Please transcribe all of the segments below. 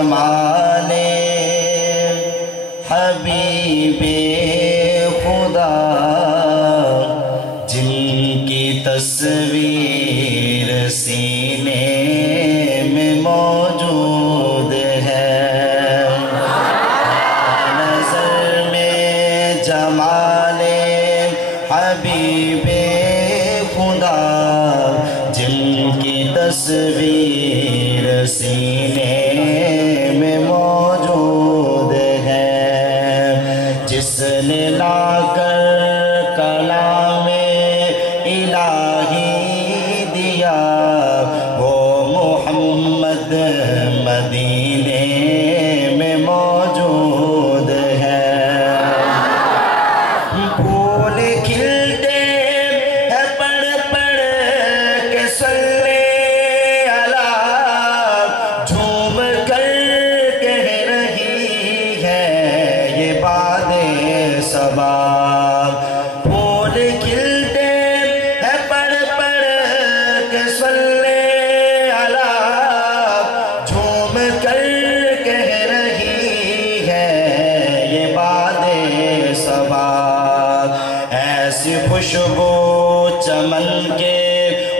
جمال حبیب خدا جن کی تصویر سینے میں موجود ہے نظر میں جمال حبیب خدا جن کی تصویر سینے میں موجود ہے جس نے لا کر کلام الہی دیا وہ محمد مدینے میں موجود ہے پھول کھلتے ہیں پڑھ پڑھ کے صلی علی جھوم کر کہہ رہی ہے یہ باد صبا پھول کھلتے ہیں پڑھ پڑھ کے صلی علی جھوم کر کہہ رہی ہے یہ باد صبا ایسی خوشبو چمن کے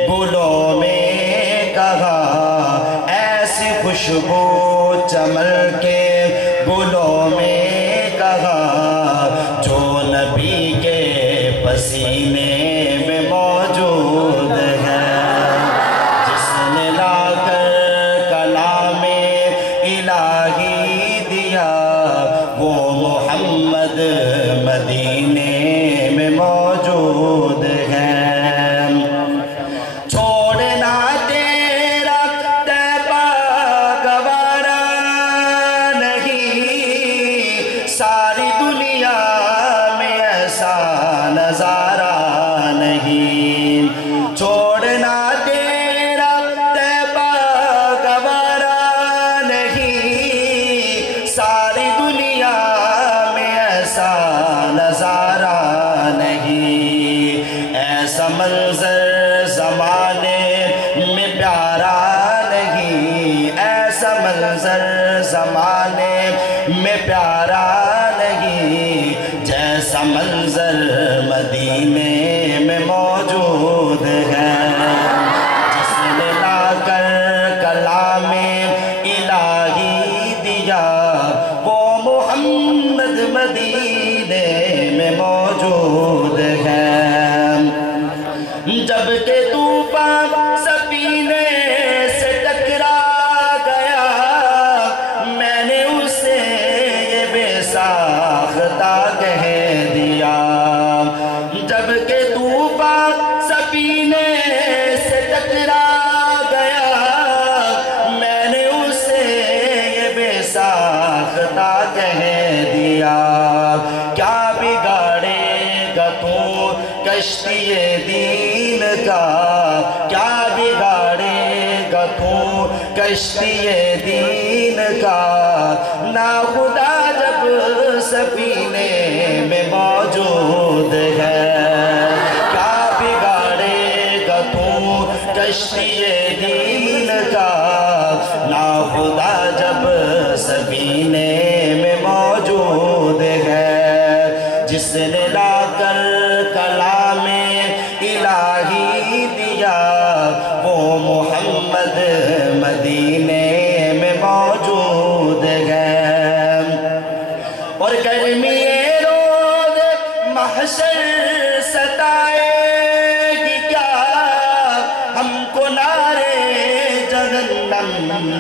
گلوں میں کہا ایسی خوشبو چمن کے گلوں میں کہا جو نبی کے پسینے میں موجود ہے جس نے لا کر کلام الہی دیا وہ محمد مدینے میں موجود ہے چھوڑنا تیرا طیبہ گوارا نہیں ساری دنیا میں ایسا نظارہ نہیں چھوڑنا تیرا طیبہ گوارا نہیں ساری دنیا میں ایسا نظارہ نہیں ایسا منظر زمانے میں پیارا نہیں ایسا منظر زمانے میں پیارا نہیں جیسا منظر مدینے میں موجود ہے جس نے لا کر کلام الہی دیا وہ محمد مدینے میں موجود ہے جب کہ طوفان سفینے سے ٹکرا گیا میں نے اسے یہ بے ساختہ کہہ دیا جب کہ طوفان سفینے سے ٹکرا گیا میں نے اسے یہ بے ساختہ کہہ دیا کیا بگاڑے گا تو کشتی دین کا کیا بگاڑے گا تو کشتی دین کا ناخدا جب سفینے میں موجود ہے کیا بگاڑے گا تو کشتی دین کا ناخدا جب سفینے میں موجود ہے جس نے لا کر کلام الہی دیا وہ محمد مدینے میں موجود ہے اور گرمی روز محشر ستائے گی کیا ہم کو نارے جہنم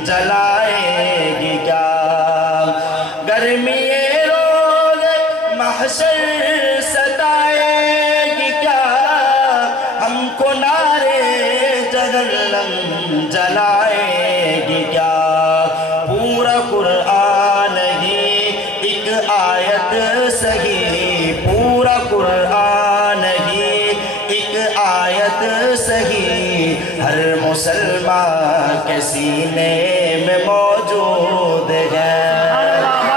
جلائے گی کیا گرمی روز محشر ستائے گی کیا ہم کو نارے جہنم جلائے گی کیا پورا قرآن ہی ایک آیت صحیح پورا قرآن ہی ایک آیت صحیح ہر مسلمان کے سینے میں موجود ہے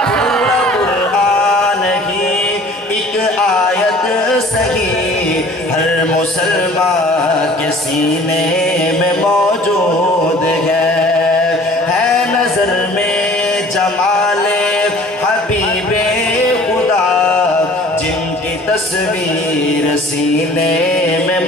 پورا قرآن ہی ایک آیت صحیح ہر مسلمان کے سینے میں موجود ہے نظر میں تصویر سینے میں